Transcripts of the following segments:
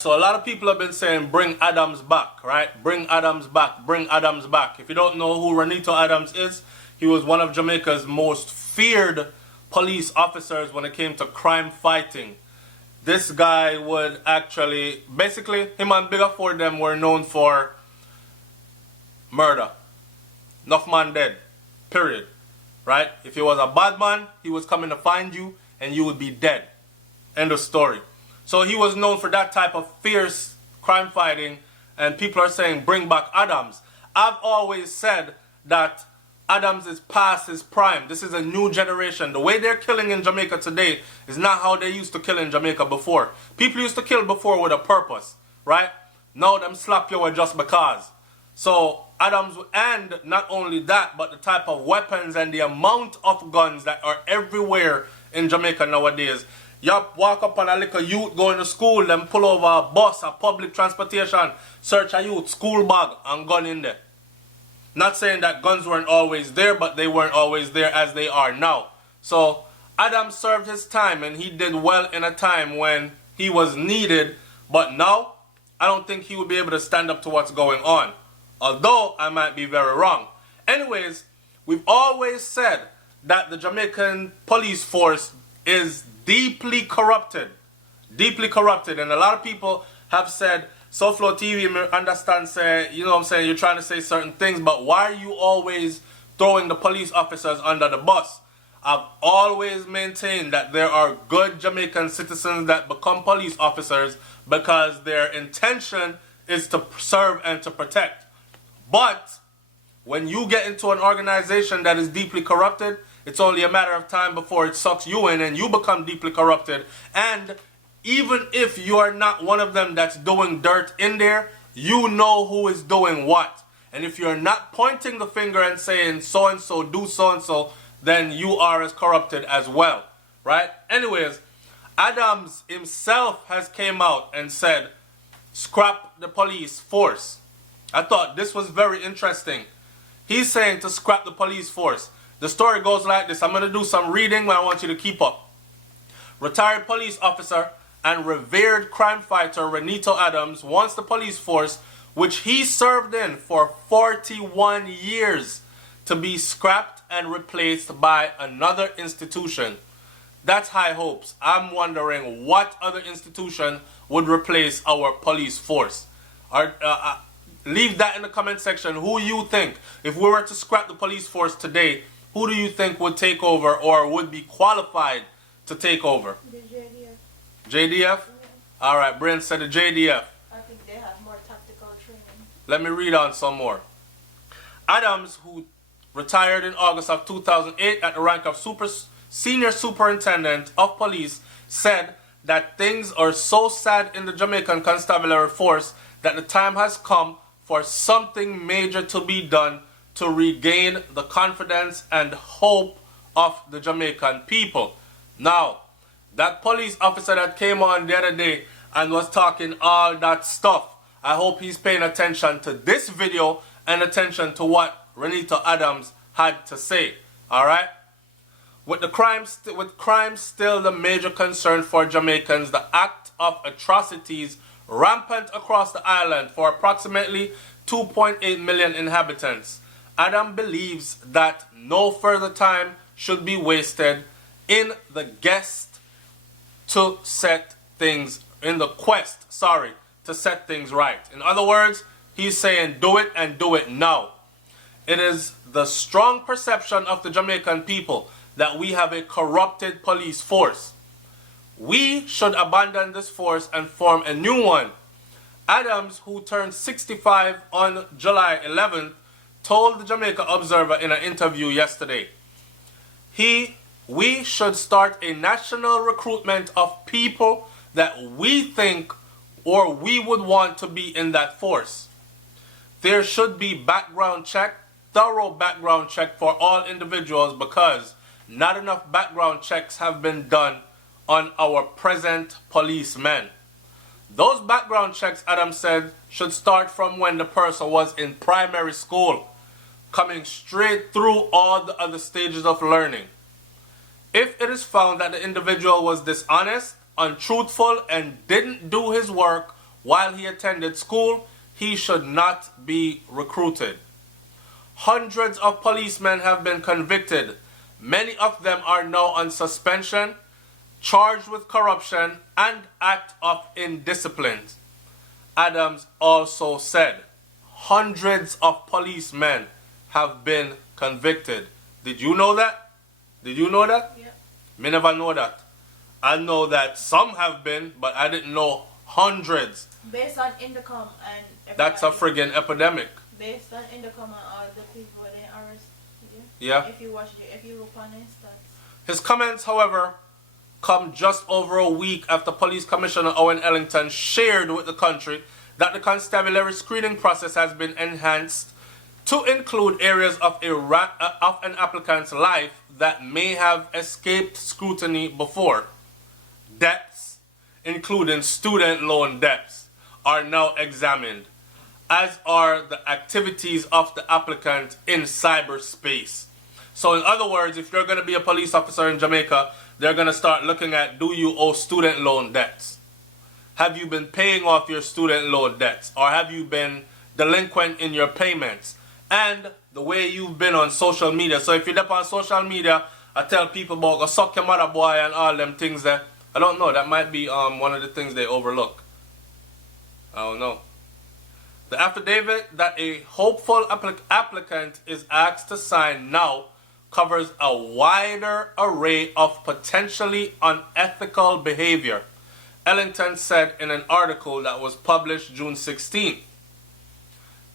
So a lot of people have been saying, bring Adams back, right? Bring Adams back, bring Adams back. If you don't know who Reneto Adams is, he was one of Jamaica's most feared police officers when it came to crime fighting. This guy would actually, basically, him and Bigger for them were known for murder. Enough man dead, period, right? If he was a bad man, he was coming to find you and you would be dead. End of story. So he was known for that type of fierce crime fighting, and people are saying bring back Adams. I've always said that Adams is past his prime. This is a new generation. The way they're killing in Jamaica today is not how they used to kill in Jamaica before. People used to kill before with a purpose, right? Now them slap you just because. So Adams, and not only that, but the type of weapons and the amount of guns that are everywhere in Jamaica nowadays. You walk up on a little youth going to school, then pull over a bus, a public transportation, search a youth, school bag, and gun in there. Not saying that guns weren't always there, but they weren't always there as they are now. So Adams served his time, and he did well in a time when he was needed. But now, I don't think he would be able to stand up to what's going on. Although, I might be very wrong. Anyways, we've always said that the Jamaican police force is deeply corrupted, and a lot of people have said, SouFLoTV understand, say, you know what I'm saying, you're trying to say certain things, but why are you always throwing the police officers under the bus? I've always maintained that there are good Jamaican citizens that become police officers because their intention is to serve and to protect. But when you get into an organization that is deeply corrupted, it's only a matter of time before it sucks you in and you become deeply corrupted. And even if you are not one of them that's doing dirt in there, you know who is doing what. And if you're not pointing the finger and saying so-and-so, do so-and-so, then you are as corrupted as well, right? Anyways, Adams himself has came out and said, scrap the police force. I thought this was very interesting. He's saying to scrap the police force. The story goes like this. I'm going to do some reading, but I want you to keep up. Retired police officer and revered crime fighter Reneto Adams wants the police force, which he served in for 41 years, to be scrapped and replaced by another institution. That's high hopes. I'm wondering what other institution would replace our police force. Leave that in the comment section. Who you think, if we were to scrap the police force today, who do you think would take over or would be qualified to take over? The JDF. JDF? Yeah. Alright, Brent said the JDF. I think they have more tactical training. Let me read on some more. Adams, who retired in August of 2008 at the rank of Senior Superintendent of Police, said that things are so sad in the Jamaican Constabulary Force that the time has come for something major to be done to regain the confidence and hope of the Jamaican people. Now, that police officer that came on the other day and was talking all that stuff, I hope he's paying attention to this video and attention to what Reneto Adams had to say. Alright? With crime still the major concern for Jamaicans, the act of atrocities rampant across the island for approximately 2.8 million inhabitants, Adam believes that no further time should be wasted in the quest to set things right. In other words, he's saying do it and do it now. It is the strong perception of the Jamaican people that we have a corrupted police force. We should abandon this force and form a new one. Adams, who turned 65 on July 11th, told the Jamaica Observer in an interview yesterday, we should start a national recruitment of people that we think or we would want to be in that force. There should be thorough background check for all individuals, because not enough background checks have been done on our present policemen. Those background checks, Adam said, should start from when the person was in primary school, coming straight through all the other stages of learning. If it is found that the individual was dishonest, untruthful, and didn't do his work while he attended school, he should not be recruited. Hundreds of policemen have been convicted. Many of them are now on suspension, charged with corruption and act of indiscipline. Adams also said hundreds of policemen have been convicted. Did you know that? Did you know that? Yep. Me never know that. I know that some have been, but I didn't know hundreds. Based on Indicom and everybody. That's a friggin' epidemic. Based on Indicom and all the people they arrested. Yeah. If you look on Insta. His comments, however, come just over a week after Police Commissioner Owen Ellington shared with the country that the constabulary screening process has been enhanced to include areas of an applicant's life that may have escaped scrutiny before. Debts, including student loan debts, are now examined, as are the activities of the applicant in cyberspace. So in other words, if you're going to be a police officer in Jamaica, they're going to start looking at, do you owe student loan debts? Have you been paying off your student loan debts? Or have you been delinquent in your payments? And the way you've been on social media. So if you're up on social media, I tell people about go suck your mother boy and all them things there. I don't know. That might be one of the things they overlook. I don't know. The affidavit that a hopeful applicant is asked to sign now covers a wider array of potentially unethical behavior, Ellington said in an article that was published June 16.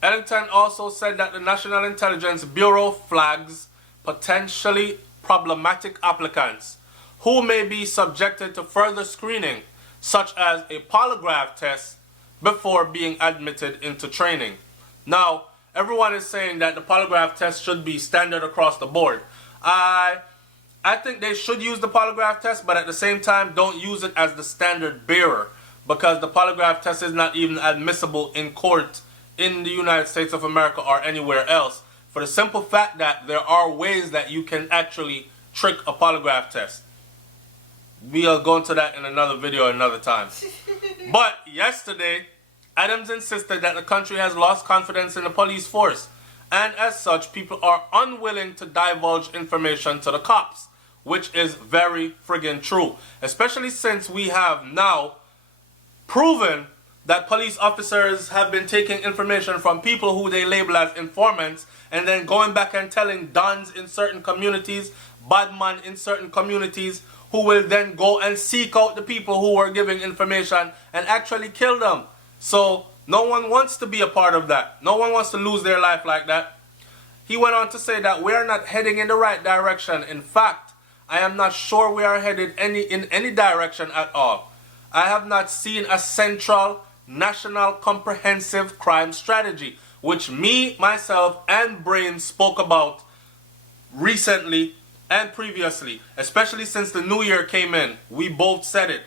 Ellington also said that the National Intelligence Bureau flags potentially problematic applicants who may be subjected to further screening, such as a polygraph test, before being admitted into training. Now, everyone is saying that the polygraph test should be standard across the board. I think they should use the polygraph test, but at the same time, don't use it as the standard bearer, because the polygraph test is not even admissible in court in the United States of America or anywhere else, for the simple fact that there are ways that you can actually trick a polygraph test. We'll go into that in another video another time. But yesterday, Adams insisted that the country has lost confidence in the police force, and as such, people are unwilling to divulge information to the cops, which is very friggin' true, especially since we have now proven that police officers have been taking information from people who they label as informants and then going back and telling dons in certain communities, badman in certain communities, who will then go and seek out the people who are giving information and actually kill them. So no one wants to be a part of that. No one wants to lose their life like that. He went on to say that we are not heading in the right direction. In fact, I am not sure we are headed in any direction at all. I have not seen a central national comprehensive crime strategy, which me, myself, and Brain spoke about recently and previously, especially since the new year came in. We both said it.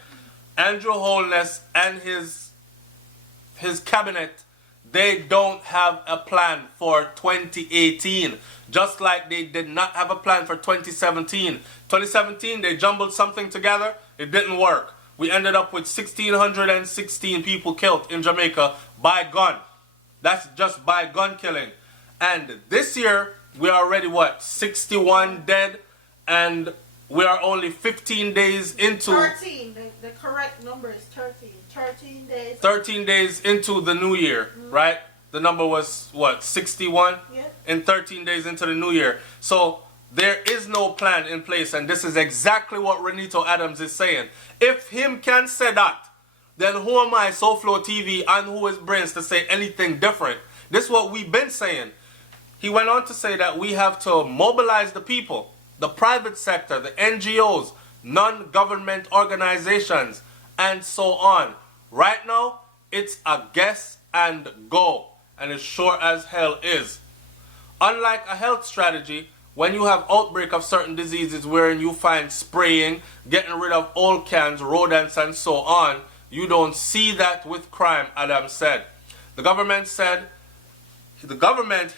Andrew Holness and his cabinet, they don't have a plan for 2018, just like they did not have a plan for 2017. 2017, they jumbled something together. It didn't work. We ended up with 1,616 people killed in Jamaica by gun. That's just by gun killing. And this year, we are already, 61 dead, and we are only 15 days into... 13. The correct number is 13. 13 days. 13 days into the new year, right? The number was, 61? Yep. In 13 days into the new year. So there is no plan in place, and this is exactly what Reneto Adams is saying. If him can say that, then who am I, SouFLoTV, and who is Brains to say anything different? This is what we've been saying. He went on to say that we have to mobilize the people, the private sector, the NGOs, non-government organizations, and so on. Right now, it's a guess and go, and it sure as hell is. Unlike a health strategy, when you have outbreak of certain diseases wherein you find spraying, getting rid of old cans, rodents, and so on, you don't see that with crime, Adams said. The government,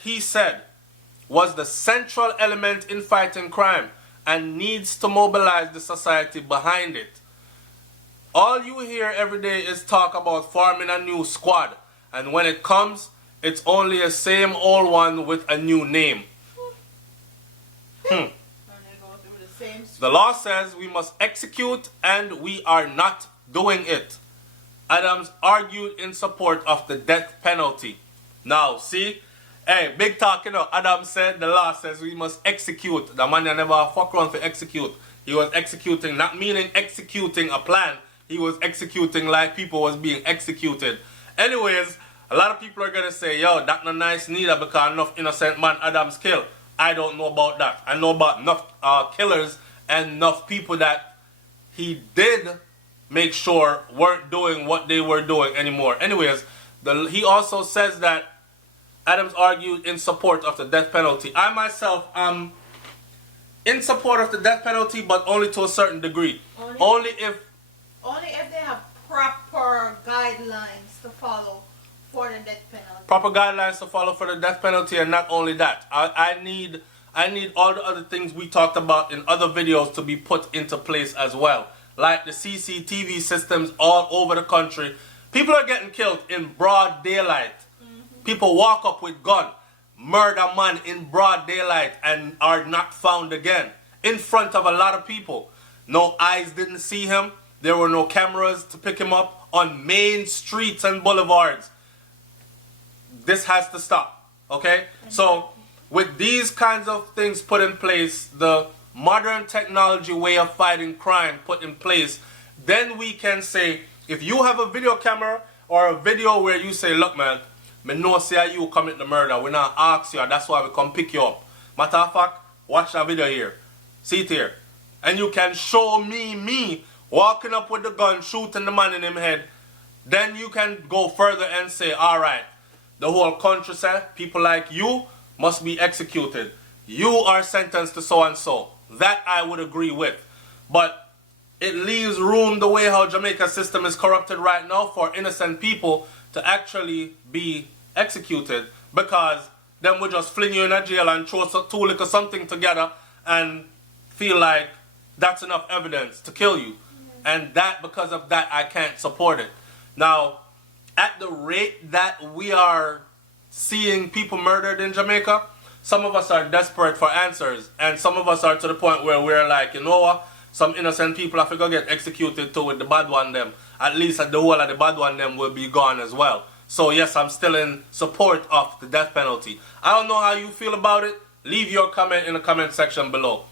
he said, was the central element in fighting crime and needs to mobilize the society behind it. All you hear every day is talk about forming a new squad. And when it comes, it's only a same old one with a new name. The law says we must execute and we are not doing it. Adams argued in support of the death penalty. Now, see? Hey, big talk, you know. Adams said the law says we must execute. The man never fuck around to execute. He was executing, not meaning executing a plan. He was executing like people was being executed. Anyways, a lot of people are going to say, yo, that's not nice neither because enough innocent man Adams killed. I don't know about that. I know about enough killers and enough people that he did make sure weren't doing what they were doing anymore. Anyways, he also says that Adams argued in support of the death penalty. I myself am in support of the death penalty, but only to a certain degree. Only if they have proper guidelines to follow for the death penalty. Proper guidelines to follow for the death penalty, and not only that, I need all the other things we talked about in other videos to be put into place as well. Like the CCTV systems all over the country. People are getting killed in broad daylight. People walk up with gun, murder man in broad daylight and are not found again. In front of a lot of people. No eyes didn't see him. There were no cameras to pick him up on main streets and boulevards. This has to stop. Okay? So, with these kinds of things put in place, the modern technology way of fighting crime put in place, then we can say, if you have a video camera or a video where you say, look man, me know say you commit the murder, we not ask you, that's why we come pick you up. Matter of fact, watch that video here. See it here. And you can show me walking up with the gun, shooting the man in him head. Then you can go further and say, alright, the whole country said, people like you must be executed. You are sentenced to so and so. That I would agree with. But it leaves room the way how Jamaica's system is corrupted right now for innocent people to actually be executed, because then we just fling you in a jail and throw two little something together and feel like that's enough evidence to kill you. And that, because of that, I can't support it. Now, at the rate that we are seeing people murdered in Jamaica, some of us are desperate for answers, and some of us are to the point where we're like, you know what, some innocent people have to go get executed too with the bad one them. At least the whole of the bad one them will be gone as well. So yes, I'm still in support of the death penalty. I don't know how you feel about it. Leave your comment in the comment section below.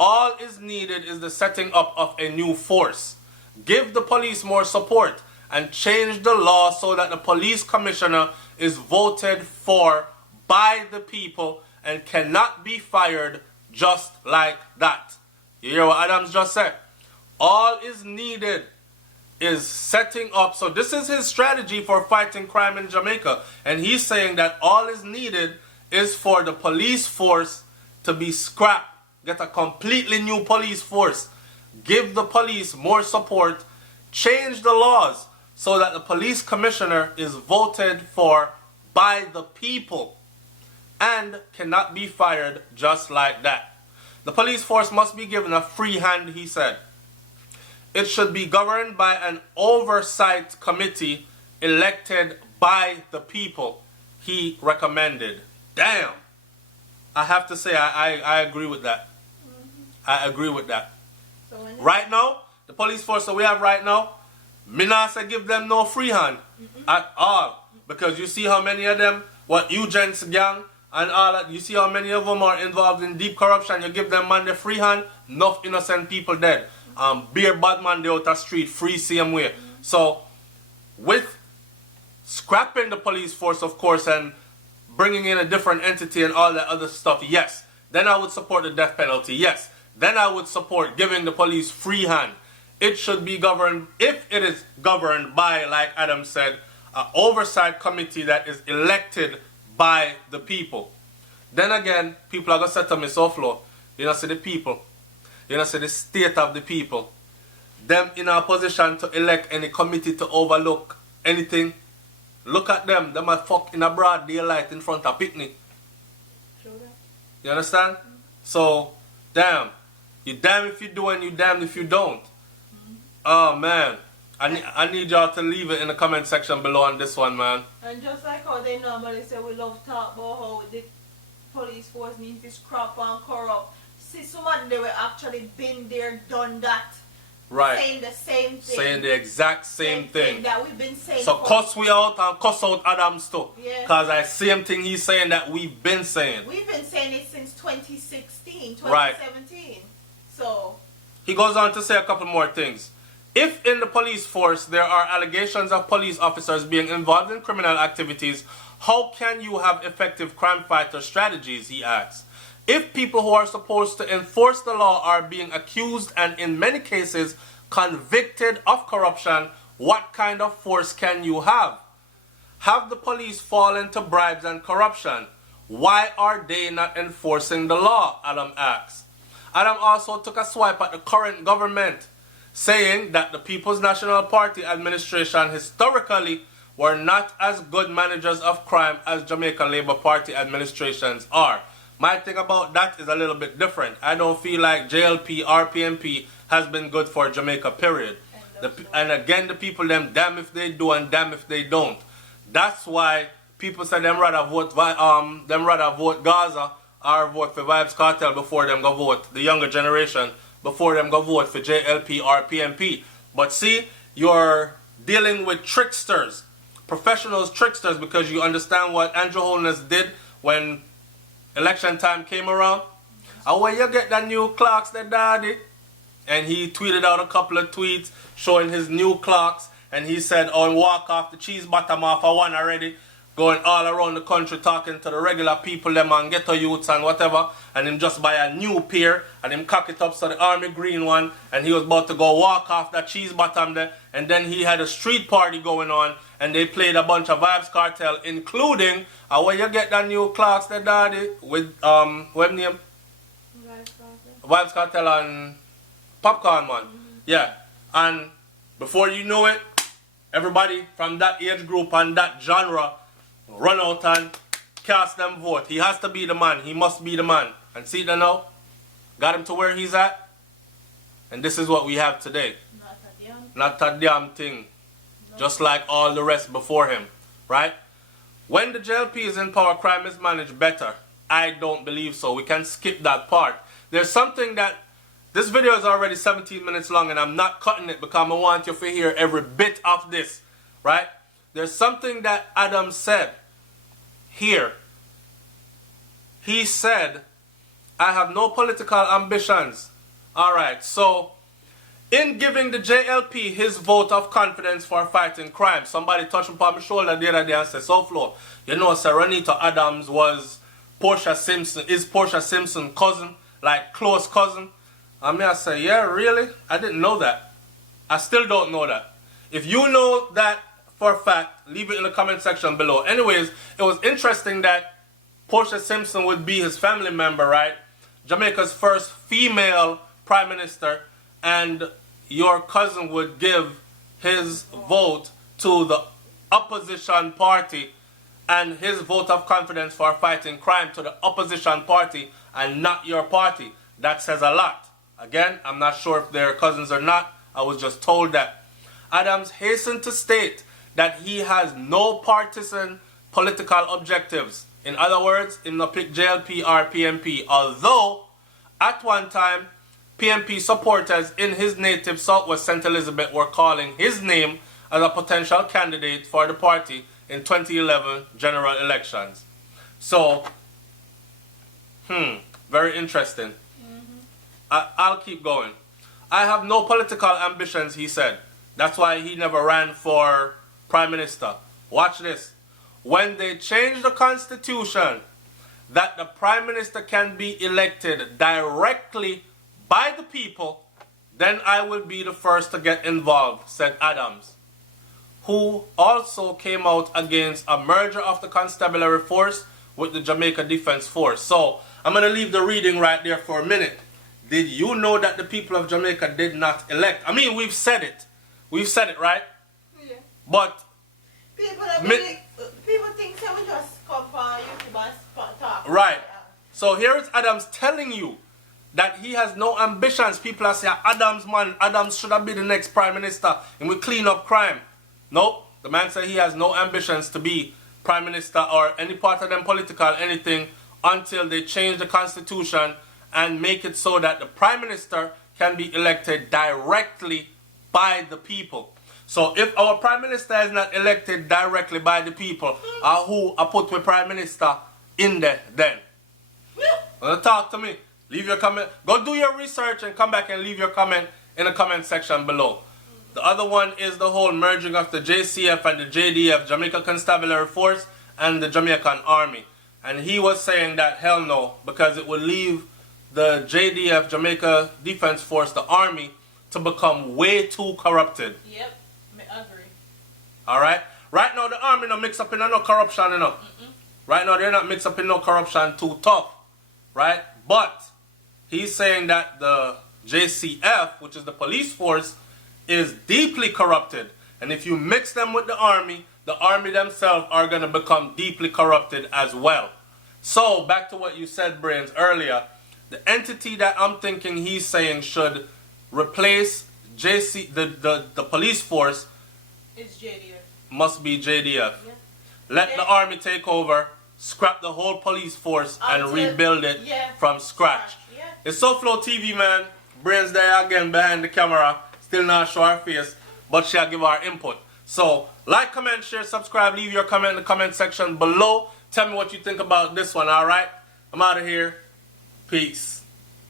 All is needed is the setting up of a new force. Give the police more support and change the law so that the police commissioner is voted for by the people and cannot be fired just like that. You hear what Adams just said? All is needed is setting up. So this is his strategy for fighting crime in Jamaica. And he's saying that all is needed is for the police force to be scrapped. Get a completely new police force. Give the police more support. Change the laws so that the police commissioner is voted for by the people and cannot be fired just like that. The police force must be given a free hand, he said. It should be governed by an oversight committee elected by the people, he recommended. Damn. I have to say, I agree with that. I agree with that. So right now, the police force that we have right now, me not say give them no free hand at all. Because you see how many of them, what Eugen's gang and all that, you see how many of them are involved in deep corruption. You give them man the free hand, enough innocent people dead. Beer bad man they out the street, free same way. So, with scrapping the police force, of course, and bringing in a different entity and all that other stuff, yes. Then I would support the death penalty, yes. Then I would support giving the police free hand. It should be governed, if it is governed by, like Adam said, an oversight committee that is elected by the people. Then again, people are going to say to me, SouFLo, you know, see the people. You know, see the state of the people. Them in a position to elect any committee to overlook anything. Look at them. Them are fuck in a broad daylight in front of picnic. You understand? So, damn. You damn if you do and you damn if you don't. Oh, man. I need y'all to leave it in the comment section below on this one, man. And just like how they normally say, we love talk about how the police force needs this crap and corrupt. See, someone they were actually been there, done that. Right. Saying the same thing. Saying the exact same thing. That we've been saying. So cuss we out and cuss out Adams too. Yeah. Because the same thing he's saying that we've been saying. We've been saying it since 2016, 2017. Right. So. He goes on to say a couple more things. If in the police force there are allegations of police officers being involved in criminal activities, how can you have effective crime fighter strategies, he asks. If people who are supposed to enforce the law are being accused and in many cases convicted of corruption, what kind of force can you have? Have the police fall into bribes and corruption? Why are they not enforcing the law? Adam asks. Adam also took a swipe at the current government, saying that the People's National Party administration historically were not as good managers of crime as Jamaica Labour Party administrations are. My thing about that is a little bit different. I don't feel like JLP or PNP has been good for Jamaica, period. And again, the people, them damn if they do and damn if they don't. That's why people say them rather vote Gaza or vote for Vibes Cartel before them go vote, the younger generation, before them go vote for JLP or PNP. But see, you're dealing with tricksters, professionals tricksters, because you understand what Andrew Holness did when election time came around. And when you get the new clocks, the daddy, and he tweeted out a couple of tweets showing his new clocks, and he said, oh, walk off the cheese bottom off of one already, going all around the country talking to the regular people, them and ghetto youths and whatever, and him just buy a new pair, and him cock it up to the army green one, and he was about to go walk off that cheese bottom there, and then he had a street party going on, and they played a bunch of Vibes Cartel, including, where you get that new clocks, the daddy, with, what name? Vibes Cartel and Popcorn Man. Yeah, and before you know it, everybody from that age group and that genre run out and cast them vote. He has to be the man. He must be the man. And see that now? Got him to where he's at? And this is what we have today. Not a damn thing. No. Just like all the rest before him. Right? When the JLP is in power, crime is managed better. I don't believe so. We can skip that part. There's something that... This video is already 17 minutes long and I'm not cutting it because I want you to hear every bit of this. Right? There's something that Adam said here. He said, I have no political ambitions. Alright, so in giving the JLP his vote of confidence for fighting crime, somebody touched upon my shoulder the other day and said, SouFlo, you know, Sir Reneto Adams was Portia Simpson's cousin, like close cousin. I mean, I say, yeah, really? I didn't know that. I still don't know that. If you know that for a fact, leave it in the comment section below. Anyways, it was interesting that Portia Simpson would be his family member, right? Jamaica's first female prime minister, and your cousin would give his vote to the opposition party and his vote of confidence for fighting crime to the opposition party and not your party. That says a lot. Again, I'm not sure if they're cousins or not. I was just told that. Adams hastened to state that he has no partisan political objectives. In other words, he not pick JLP or PNP. Although, at one time, PNP supporters in his native Southwest St. Elizabeth were calling his name as a potential candidate for the party in 2011 general elections. So, very interesting. I'll keep going. I have no political ambitions, he said. That's why he never ran for prime minister. Watch this. When they change the constitution that the prime minister can be elected directly by the people, then I will be the first to get involved, said Adams, who also came out against a merger of the constabulary force with the Jamaica Defense Force. So, I'm going to leave the reading right there for a minute. Did you know that the people of Jamaica did not elect? I mean, we've said it. We've said it, right? Yeah. But people think that we just come for YouTube and talk. Right. So here is Adams telling you that he has no ambitions. People are saying, Adams, man, Adams should have been the next prime minister and we clean up crime. Nope. The man said he has no ambitions to be prime minister or any part of them political, anything, until they change the constitution and make it so that the prime minister can be elected directly by the people. So if our prime minister is not elected directly by the people, who are put with prime minister in there then? Talk to me. Leave your comment. Go do your research and come back and leave your comment in the comment section below. The other one is the whole merging of the JCF and the JDF, Jamaica Constabulary Force, and the Jamaican Army. And he was saying that hell no, because it would leave the JDF, Jamaica Defense Force, the Army, to become way too corrupted. Yep, I agree. Alright? Right now the Army not mix up in no corruption, you know. Right now they're not mixed up in no corruption too tough. Right? But he's saying that the JCF, which is the police force, is deeply corrupted. And if you mix them with the Army themselves are going to become deeply corrupted as well. So, back to what you said, Brains, earlier. The entity that I'm thinking he's saying should replace the police force is JDF. Must be JDF. Yeah. Let the Army take over, scrap the whole police force and rebuild it from scratch. Yeah. It's SouFLoTV, man. Brains there again behind the camera. Still not show her face, but she'll give our input. So, like, comment, share, subscribe, leave your comment in the comment section below. Tell me what you think about this one, alright? I'm out of here. Peace.